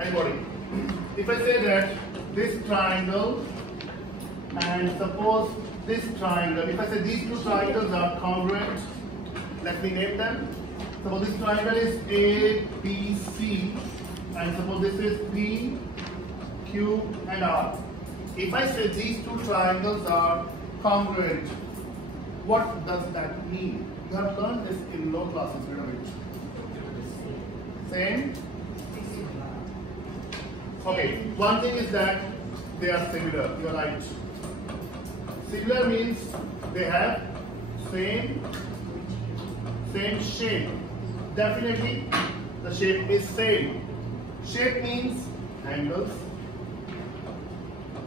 Anybody? If I say that this triangle and suppose this triangle, if I say these two triangles are congruent, let me name them. Suppose this triangle is A, B, C, and suppose this is P, Q, and R. If I say these two triangles are congruent, what does that mean? You have learned this in low classes, remember it. Same? Okay, one thing is that they are similar, you are right. Similar means they have same shape. Definitely the shape is same. Shape means angles.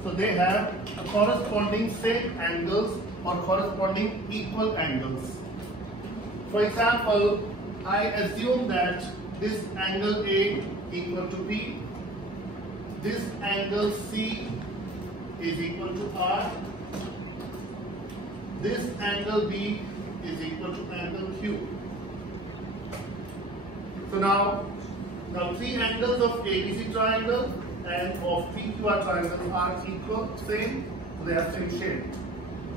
So they have corresponding same angles or corresponding equal angles. For example, I assume that this angle A equal to P, this angle C is equal to R, this angle B is equal to angle Q. So now three angles of ABC triangle and of PQR triangle are equal, same, so they have same shape.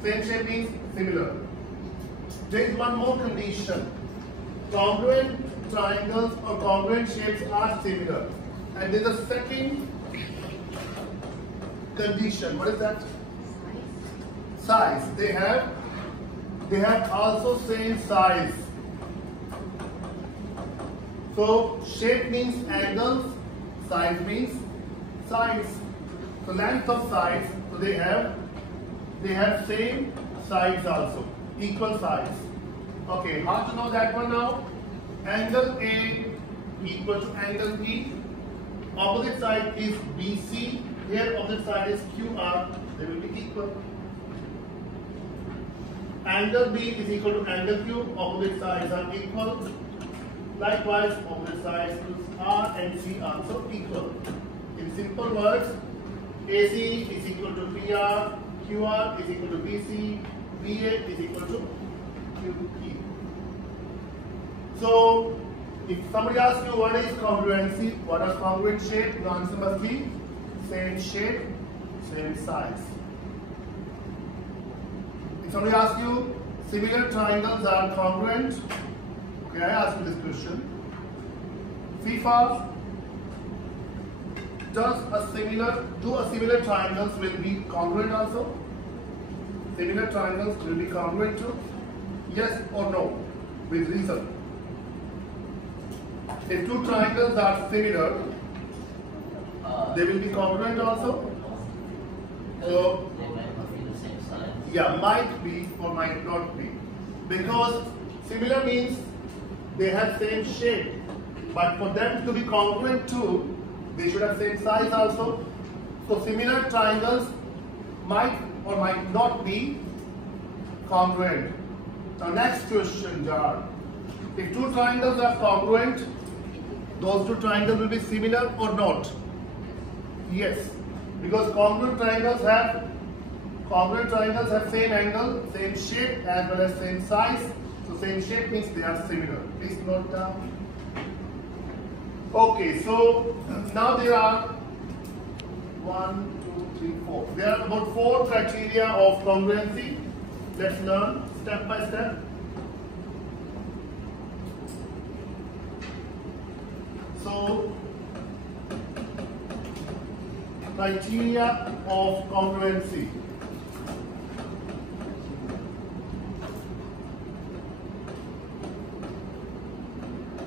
Same shape means similar. There is one more condition. Congruent triangles or congruent shapes are similar. And there is a second condition. What is that? Size. They have also same size. So shape means angles, size means size. So length of size, so they have same size also, equal size. Okay, how to know that one now? Angle A equal to angle B. Opposite side is BC. Here opposite side is QR. They will be equal. Angle B is equal to angle Q. Opposite sides are equal. Likewise, opposite sides R and C also equal. In simple words, AC is equal to PR, QR is equal to BC, BA is equal to QE. So, if somebody asks you what is congruency, what is congruent shape, the answer must be same shape, same size. If somebody asks you similar triangles are congruent, okay, I ask you this question. FIFA do a similar triangles will be congruent also? Similar triangles will be congruent too? Yes or no? With reason. If two triangles are similar, they will be congruent also? So, yeah, might be or might not be. Because similar means they have same shape. But for them to be congruent too, they should have same size also. So similar triangles might or might not be congruent. Now next question, Jar. If two triangles are congruent, those two triangles will be similar or not? Yes. Because congruent triangles have same angle, same shape as well as same size. So same shape means they are similar. Please note down. Okay, so now there are 1, 2, 3, 4. There are about 4 criteria of congruency. Let's learn step by step. So, criteria of congruency.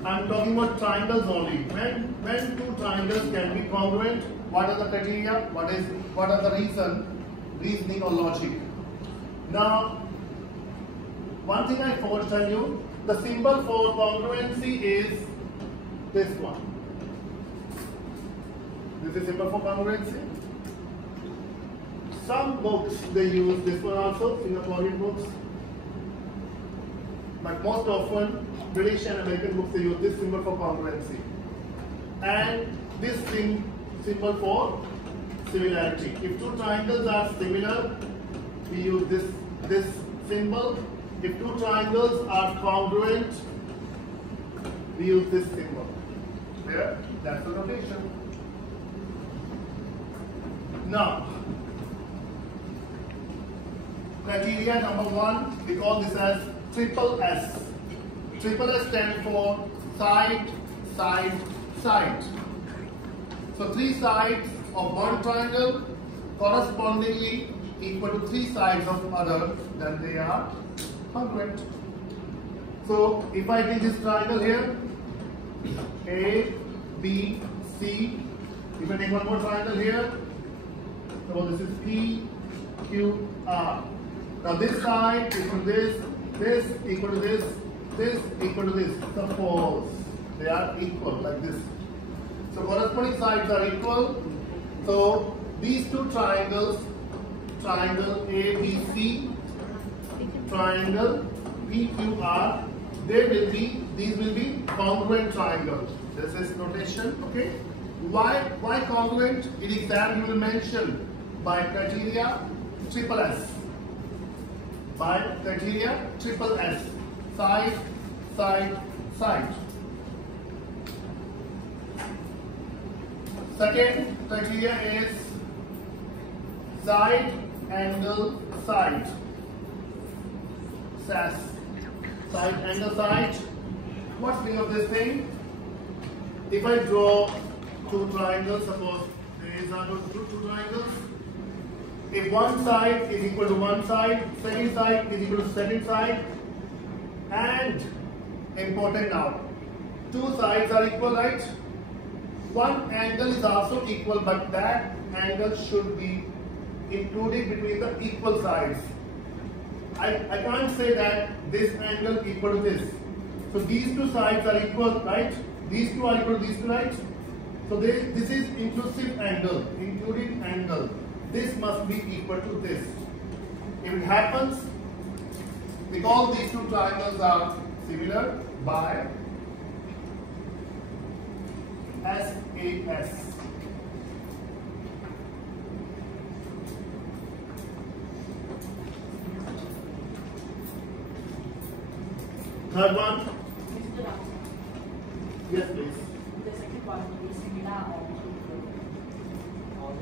I'm talking about triangles only. When two triangles can be congruent, what are the criteria? What are the reasoning or logic? Now, one thing I forgot to tell you, the symbol for congruency is this one. This is symbol for congruency. Some books they use this one also, Singaporean books. But most often, British and American books, they use this symbol for congruency. And this symbol for similarity. If two triangles are similar, we use this symbol. If two triangles are congruent, we use this symbol. There, that's the notation. Now, criteria number 1, we call this as triple S. Triple S stands for side, side, side. So 3 sides of one triangle correspondingly equal to 3 sides of other, then they are congruent. So if I take this triangle here, A, B, C, if I take one more triangle here, so this is P, Q, R. Now this side equal to this, this equal to this, this equal to this. Suppose they are equal like this. So corresponding sides are equal. So these two triangles, triangle ABC, triangle PQR, these will be congruent triangles. This is notation, okay? Why congruent? In exam you will mention by criteria triple S. By criteria triple S. Side, side, side. Second criteria is side, angle, side. SAS. Side, angle, side. What's the meaning of this thing? If I draw 2 triangles, suppose these are 2 triangles. If one side is equal to one side, second side is equal to second side, and important now, 2 sides are equal, right? One angle is also equal, but that angle should be included between the equal sides. I can't say that this angle equal to this. So these 2 sides are equal, right? These 2 are equal to these 2, right? So this is inclusive angle, including angle. This must be equal to this. If it happens, because these 2 triangles are similar, by SAS. Third one. Yes, please. The second one is similar or equal.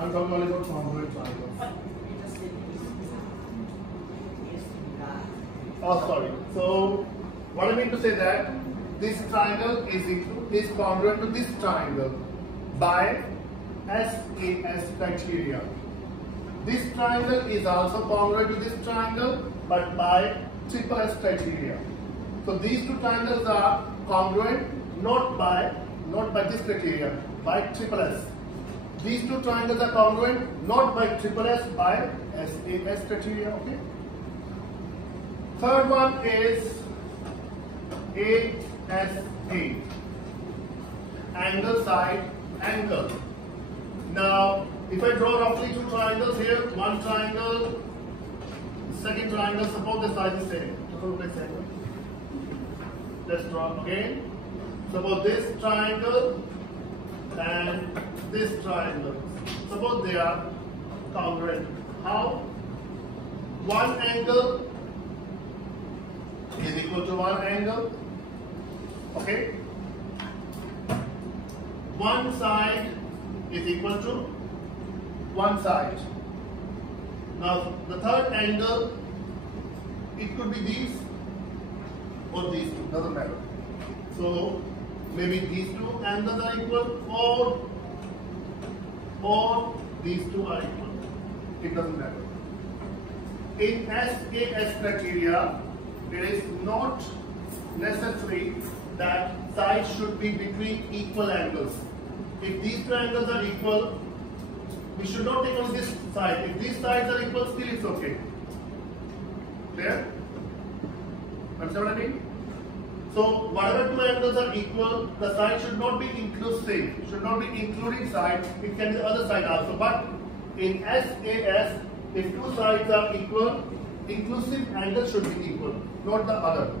I'm talking only about congruent triangles. But you just said similar. Oh, sorry. So, what I mean to say that this triangle is congruent to this triangle by SAS criteria. This triangle is also congruent to this triangle, but by triple S criteria. So these 2 triangles are congruent not by this criteria, by triple S. These 2 triangles are congruent not by triple S, by SAS criteria. Okay. Third one is ASA, angle, side, angle. Now, if I draw roughly 2 triangles here, one triangle, second triangle, suppose the size is same. Let's draw again. Suppose this triangle and this triangle. Suppose they are congruent. How? One angle is equal to one angle. Okay? One side is equal to one side. Now the third angle, it could be these or these 2, doesn't matter. So maybe these 2 angles are equal or these 2 are equal. It doesn't matter. In SAS criteria, it is not necessary that sides should be between equal angles. If these 2 angles are equal, we should not take on this side. If these sides are equal, still it's okay. Clear? Understand what I mean? So whatever 2 angles are equal, the side should not be inclusive, should not be including side. It can be the other side also. But in SAS, if 2 sides are equal, inclusive angle should be equal, not the other.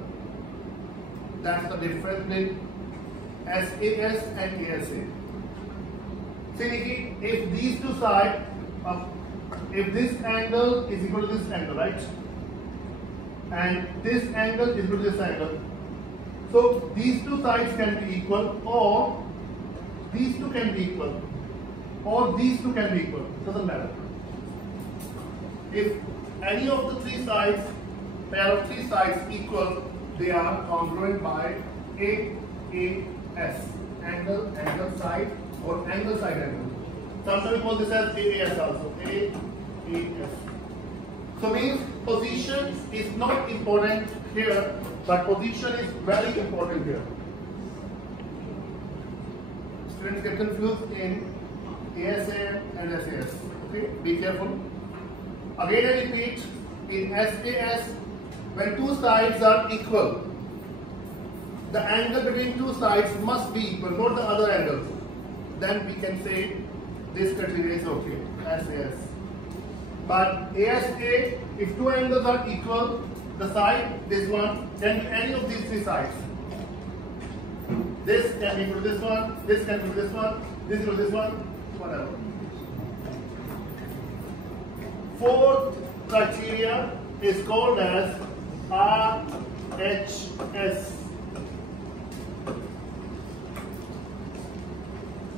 That's the difference between SAS and ASA. See, if these 2 sides, if this angle is equal to this angle, right? And this angle is equal to this angle. So these 2 sides can be equal, or these 2 can be equal. or these two can be equal, doesn't matter. If any of the three sides, pair of three sides equal, they are congruent by AAS, angle, angle side, or angle side angle. Sometimes we call this as AAS also, AAS. So means position is not important here, but position is very important here. Students get confused in ASA and SAS. Okay, be careful. Again I repeat, in SAS, when two sides are equal, the angle between two sides must be equal, not the other angles. Then we can say this criteria is okay, SAS. But ASA, if two angles are equal, the side, this one, can be any of these three sides. This can be equal to this one, this can be equal to this one, this equal to this one, whatever. Fourth criteria is called as RHS.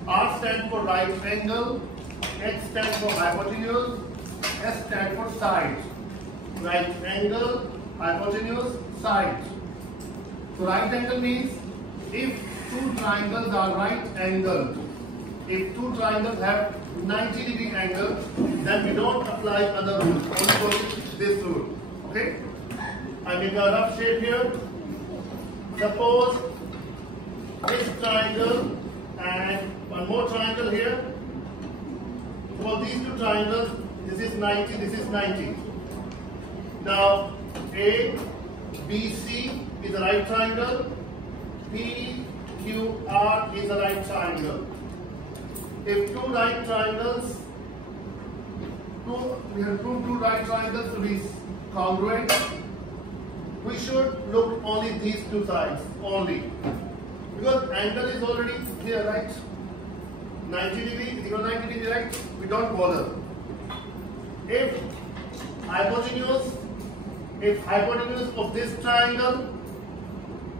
R stands for right angle, H stands for hypotenuse, S stands for side. Right angle, hypotenuse, side. So right angle means if two triangles are right angled, if two triangles have 90-degree angle, then we don't apply other rules, only for this rule. Okay? I make a rough shape here. Suppose this triangle and one more triangle here. For these two triangles, this is 90, this is 90. Now, A, B, C is a right triangle. P, Q, R is a right triangle. If two right triangles, we have two right triangles to be congruent, we should look only these two sides only, because angle is already here, right? 90 degree is equal to 90 degree, right? We don't bother. If hypotenuse of this triangle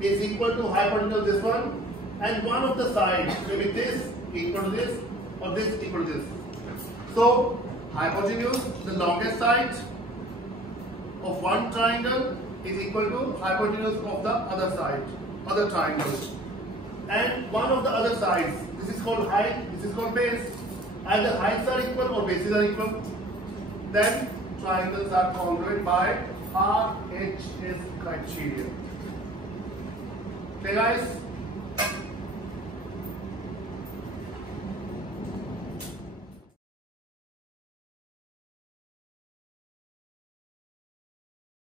is equal to hypotenuse of this one, and one of the sides, maybe this equal to this, or this equal to this. So hypotenuse, the longest side of one triangle, is equal to hypotenuse of the other side, other triangle. And one of the other sides, this is called height, this is called base. Either heights are equal or bases are equal. Then triangles are congruent by RHS criteria. Okay guys?